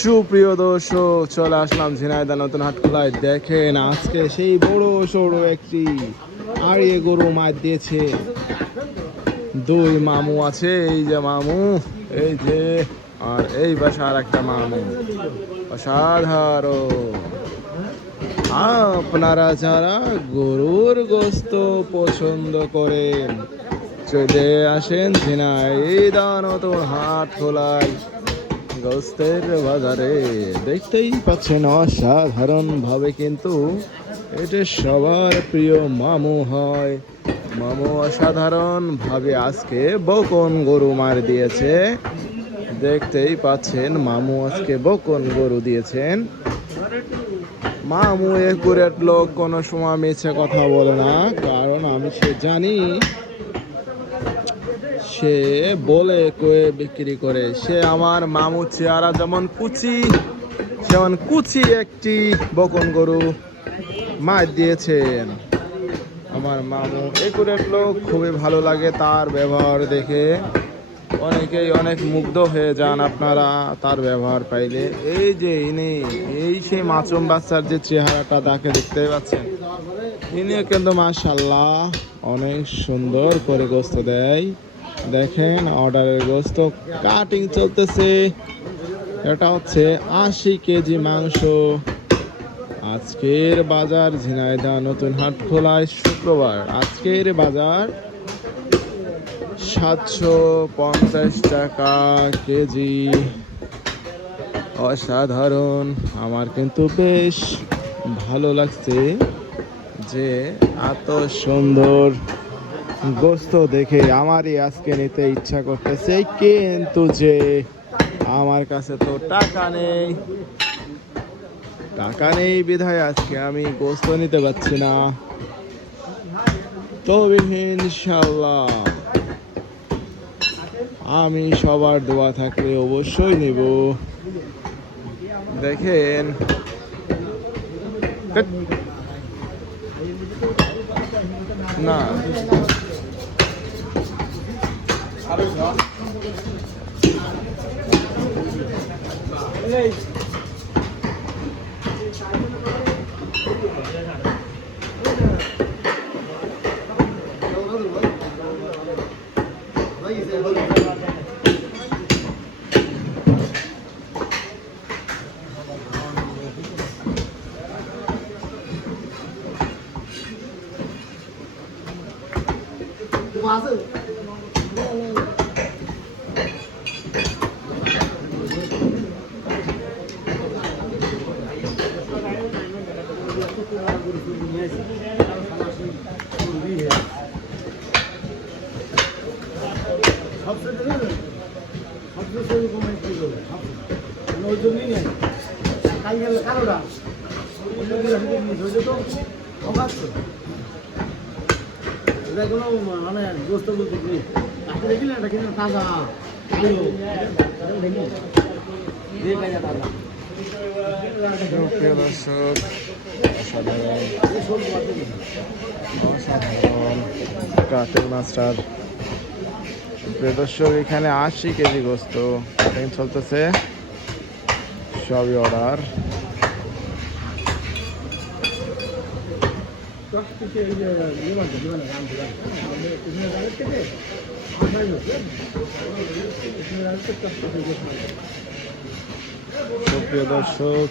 সুপ্রিয় দর্শক, চলে আসলাম ঝিনাইদহ নতুন হাটখোলায়। দেখেন আজকে সেই বড় সড়ো একটি আড়িয়ে গরু মাছ দিয়েছে। দুই মামু আছে, এই যে মামু, এই যে, আর এই বাসার একটা মামু। অসাধারণ। আপনারা যারা গরুর গোস্ত পছন্দ করেন, চলে আসেন ঝিনাইদহ নতুন হাটখোলায় গোস্তের বাজারে। দেখতেই পাচ্ছেন অসাধারণ ভাবে, কিন্তু এটা সবার প্রিয় মামু হয়। মামু অসাধারণ ভাবে আজকে বকন গরু মার দিয়েছে। দেখতেই পাচ্ছেন মামু আজকে বকন গরু দিয়েছেন। মামু একুরেট লোক, কোনো সময় মিছে কথা বলে না, কারণ আমি সে জানি সে বলে কয়ে বিক্রি করে। সে আমার মামু চেহারা যেমন কুচি, যেমন কুচি একটি বকন গরু মাছ দিয়েছেন আমার মামু। একুরেট লোক, খুবই ভালো লাগে তার ব্যবহার দেখে। অনেকেই অনেক মুগ্ধ হয়ে যান আপনারা তার ব্যবহার পাইলে। এই যে ইনি, এই সেই মাসুম বাচ্চার যে চেহারাটা তাকে দেখতে পাচ্ছেন, ইনিও কিন্তু মাশাআল্লাহ অনেক সুন্দর করে গোস্ত দেয়। দেখেন অর্ডারের গোস্ত কাটিং চলতেছে। এটা হচ্ছে 80 কেজি মাংস। আজকের বাজার ঝিনাইদহ নতুন হাটখোলায় শুক্রবার। আজকের বাজার 750 টাকা কেজি। অসাধারণ। আমার কিন্তু বেশ ভালো লাগছে যে এত সুন্দর গোস্ত দেখে আমারই আজকে নিতে ইচ্ছা করতেছে, কিন্তু যে আমার কাছে তো টাকা নেই। টাকা নেই বিধায় আজকে আমি গোস্ত নিতে পারছি না। তবে ইনশাআল্লাহ আমি সবার দোয়া থাকলে অবশ্যই নেব। দেখেন না, মানে গোস্ত বলতে কি দেখি না, এটা কিন্তু তাজা প্রিয় দর্শক, অসাধারণ কাটের মাস্টার। প্রিয় দর্শক, এখানে 80 কেজি গোস্ত কাটিং চলতেছে, সবই অর্ডার। সুপ্রিয় দর্শক,